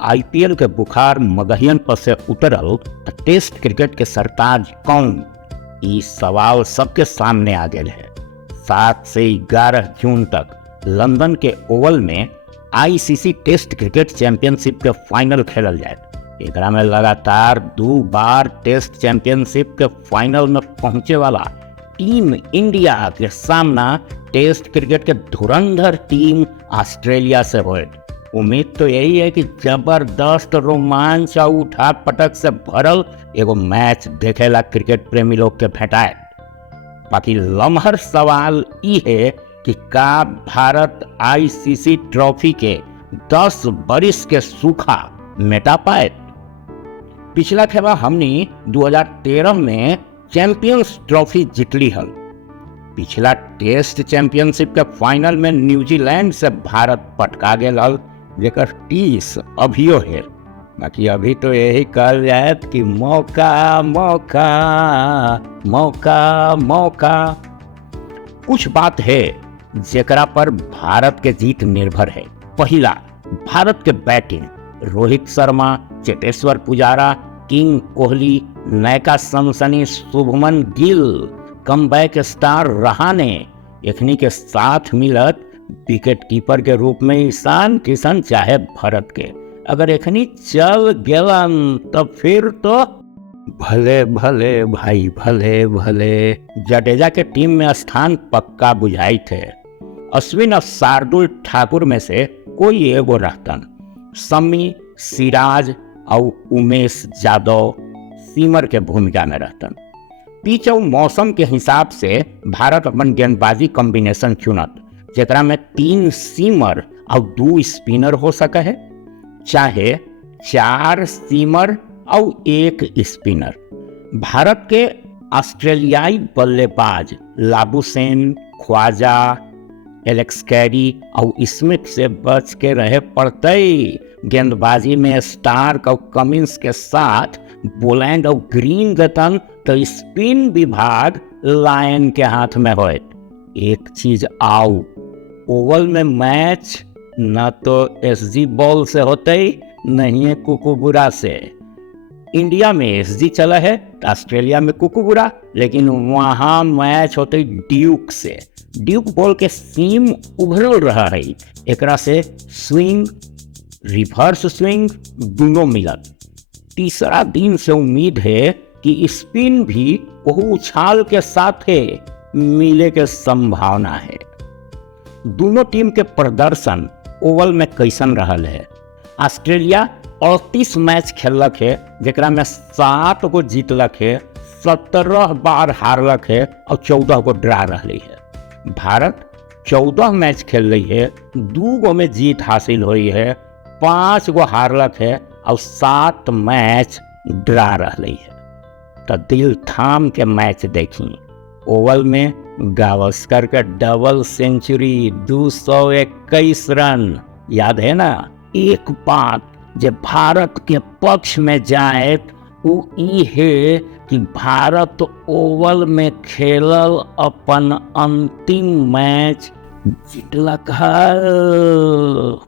IPL के बुखार मगहियन पर से उतरल तो टेस्ट क्रिकेट के सरताज कौन, ई सवाल सबके सामने आ गया है। 7 से 11 जून तक लंदन के ओवल में आईसीसी टेस्ट क्रिकेट चैंपियनशिप के फाइनल खेलल जाए। एकरा में लगातार 2 बार टेस्ट चैंपियनशिप के फाइनल में पहुंचे वाला टीम इंडिया के सामना टेस्ट क्रिकेट के धुरंधर टीम ऑस्ट्रेलिया से होए। उम्मीद तो यही है कि जबरदस्त रोमांच और उठाक पटक से भरल एगो मैच देखेला क्रिकेट प्रेमी लोग के भेटाए। बाकी लम्हर सवाल ई है कि का भारत आईसीसी ट्रॉफी के 10 बरिस के सूखा मिटा पाए। पिछला खेबा हमने 2013 में चैंपियंस ट्रॉफी जीतली हल। पिछला टेस्ट चैंपियनशिप के फाइनल में न्यूजीलैंड से भारत पटका गेल हल, जेकर टीस अभियो है। बाकी अभी तो यही कहल जाए कि मौका मौका मौका मौका। कुछ बात है जेकरा पर भारत के जीत निर्भर है। पहला, भारत के बैटिंग। रोहित शर्मा, चेतेश्वर पुजारा, किंग कोहली, नयका सनसनी शुभमन गिल, कमबैक स्टार रहाने, इखनी के साथ मिलत विकेट कीपर के रूप में ईशान किशन चाहे भरत के अगर एखनी चल गेलन तब फिर तो भले भले भाई भले भले। जडेजा के टीम में स्थान पक्का बुझाई थे। अश्विन और शार्दुल ठाकुर में से कोई एगो रहतन। शमी, सिराज और उमेश यादव सीमर के भूमिका में रहतन। पिच और मौसम के हिसाब से भारत अपन गेंदबाजी कॉम्बिनेशन चुनत, जेकरा में 3 सीमर और 2 स्पिनर हो सके है, चाहे 4 सीमर और 1 स्पिनर। भारत के ऑस्ट्रेलियाई बल्लेबाज लाबुशेन, ख्वाजा, एलेक्स कैरी और स्मिथ से बच के रहे पड़ते। गेंदबाजी में स्टार्क और कमिंस के साथ बोलैंड और ग्रीन गतन तो स्पिन विभाग लायन के हाथ में हो। एक चीज आओ, ओवल में मैच न तो एसजी बॉल से होते नहीं कुकुबुरा से। इंडिया में एसजी चला है, ऑस्ट्रेलिया में कुकुबुरा, लेकिन वहां मैच होते ड्यूक से। ड्यूक बॉल के सीम उभरल रहा है, एकरा से स्विंग रिवर्स स्विंग दोनों मिलत। तीसरा दिन से उम्मीद है कि स्पिन भी बहु उछाल के साथ मिले के संभावना है। दोनों टीम के प्रदर्शन ओवल में कैसन रहल है। ऑस्ट्रेलिया 38 मैच खेलक है, जेकरा में 7 गो जीतलक है, 17 बार हारलक है और 14 गो ड्रा रही है। भारत 14 मैच खेल रही है, 2 गो में जीत हासिल हुई है, 5 गो हारलक है और 7 मैच ड्रा रही है। तो दिल थाम के मैच देखी। ओवल में गावस्कर का डबल सेंचुरी, 221 रन, याद है ना। एक बात जो भारत के पक्ष में जाए वो ई है कि भारत ओवल में खेलल अपन अंतिम मैच जीतलक है।